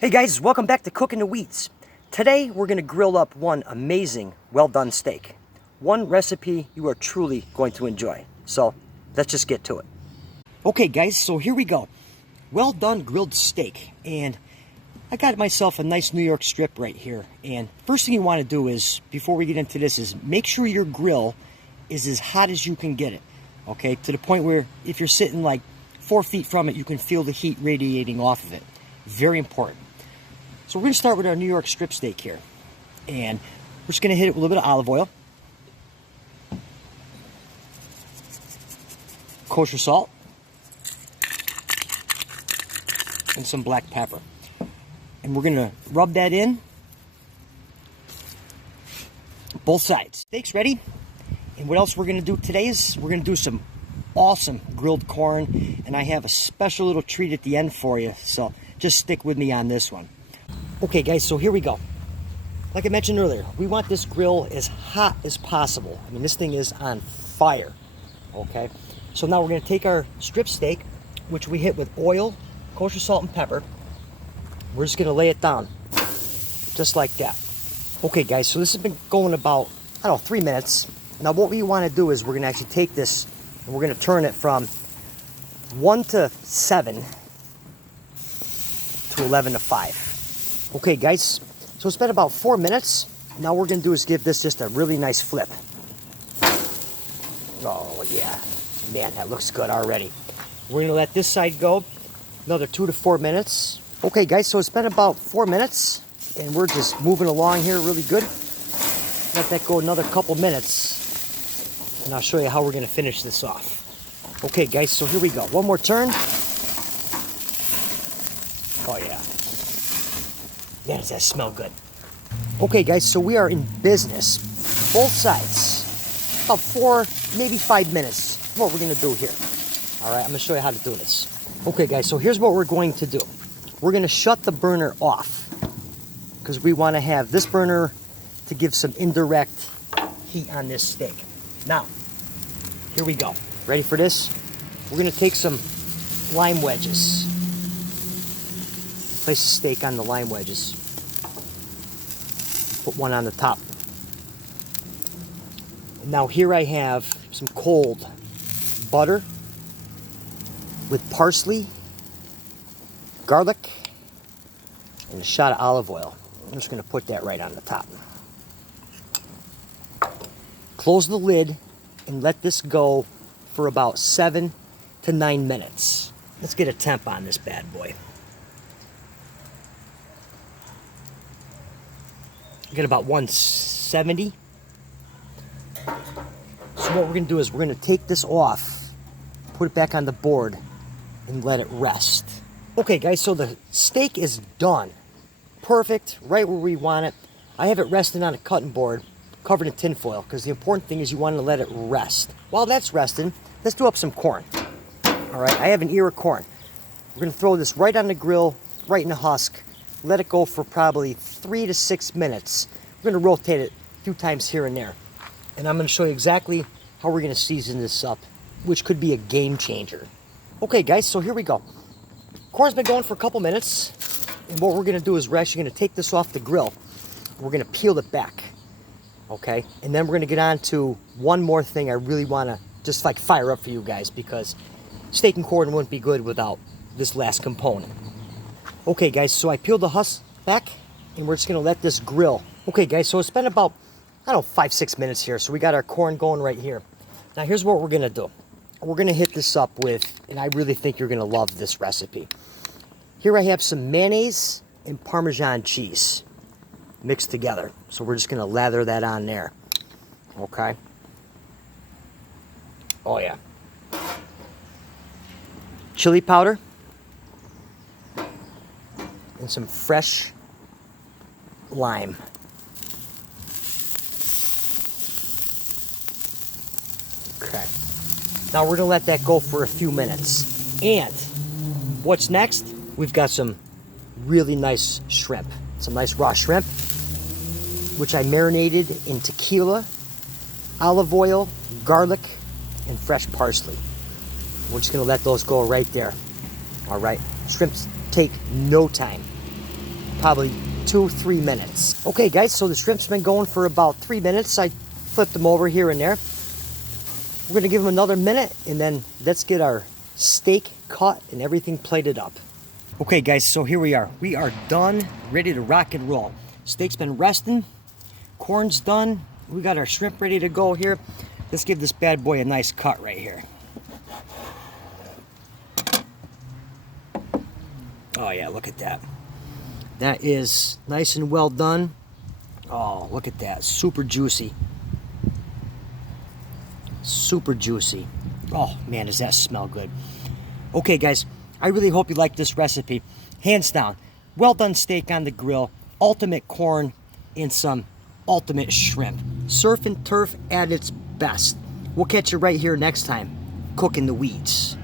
Hey guys, welcome back to Cooking the Weeds. Today we're going to grill up one amazing well-done steak. One recipe you are truly going to enjoy. So let's just get to it. Okay guys, so here we go. Well-done grilled steak. And I got myself a nice New York strip right here. And first thing you want to do is, before we get into this, is make sure your grill is as hot as you can get it. Okay, to the point where if you're sitting like 4 feet from it, you can feel the heat radiating off of it. Very important. So we're going to start with our New York strip steak here. And we're just going to hit it with a little bit of olive oil, kosher salt, and some black pepper. And we're going to rub that in both sides. Steak's ready. And what else we're going to do today is we're going to do some awesome grilled corn. And I have a special little treat at the end for you. So just stick with me on this one. Okay guys, so here we go. Like I mentioned earlier, we want this grill as hot as possible. I mean, this thing is on fire, okay? So now we're gonna take our strip steak, which we hit with oil, kosher salt, and pepper. We're just gonna lay it down, just like that. Okay guys, so this has been going about, 3 minutes. Now what we wanna do is we're gonna actually take this and we're gonna turn it from 1 to 7 to 11 to 5. Okay guys, so it's been about 4 minutes. Now what we're going to do is give this just a really nice flip. Oh yeah, man, that looks good already. We're going to let this side go another 2 to 4 minutes. Okay guys, so it's been about 4 minutes and we're just moving along here really good. Let that go another couple minutes and I'll show you how we're going to finish this off. Okay guys, so here we go. One more turn. Oh yeah. Man, does that smell good. Okay guys, so we are in business. Both sides. About 4, maybe 5 minutes. What we're gonna do here. Alright, I'm gonna show you how to do this. Okay guys, so here's what we're going to do. We're gonna shut the burner off, because we wanna have this burner to give some indirect heat on this steak. Now, here we go. Ready for this? We're gonna take some lime wedges. Place the steak on the lime wedges. Put one on the top. And now here I have some cold butter with parsley, garlic, and a shot of olive oil. I'm just going to put that right on the top. Close the lid and let this go for about 7 to 9 minutes. Let's get a temp on this bad boy. Get about 170. So what we're going to do is we're going to take this off, put it back on the board, and let it rest. Okay guys, so the steak is done. Perfect, right where we want it. I have it resting on a cutting board, covered in tin foil, because the important thing is you want to let it rest. While that's resting, let's do up some corn. Alright, I have an ear of corn. We're going to throw this right on the grill, right in the husk. Let it go for probably 3 to 6 minutes. We're going to rotate it a few times here and there. And I'm going to show you exactly how we're going to season this up, which could be a game changer. Okay guys, so here we go. Corn's been going for a couple minutes. And what we're going to do is we're actually going to take this off the grill. We're going to peel it back. Okay? And then we're going to get on to one more thing I really want to just like fire up for you guys, because steak and corn wouldn't be good without this last component. Okay guys, so I peeled the husk back and we're just gonna let this grill. Okay guys, so it's been about, 5-6 minutes here. So we got our corn going right here. Now here's what we're gonna do. We're gonna hit this up with, and I really think you're gonna love this recipe. Here I have some mayonnaise and Parmesan cheese mixed together. So we're just gonna lather that on there. Okay. Oh yeah. Chili powder. And some fresh lime. Okay. Now we're going to let that go for a few minutes. And what's next? We've got some really nice shrimp. Some nice raw shrimp, which I marinated in tequila, olive oil, garlic, and fresh parsley. We're just going to let those go right there. All right. Shrimps take no time. probably 2-3 minutes. Okay guys, so the shrimp's been going for about 3 minutes. I flipped them over here and there. We're gonna give them another minute and then let's get our steak cut and everything plated up. Okay guys, so here we are. We are done, ready to rock and roll. Steak's been resting, corn's done. We got our shrimp ready to go here. Let's give this bad boy a nice cut right here. Oh yeah, look at that. That is nice and well done. Oh, look at that, super juicy. Super juicy. Oh man, does that smell good. Okay guys, I really hope you like this recipe. Hands down, well done steak on the grill, ultimate corn, and some ultimate shrimp. Surf and turf at its best. We'll catch you right here next time, cooking the weeds.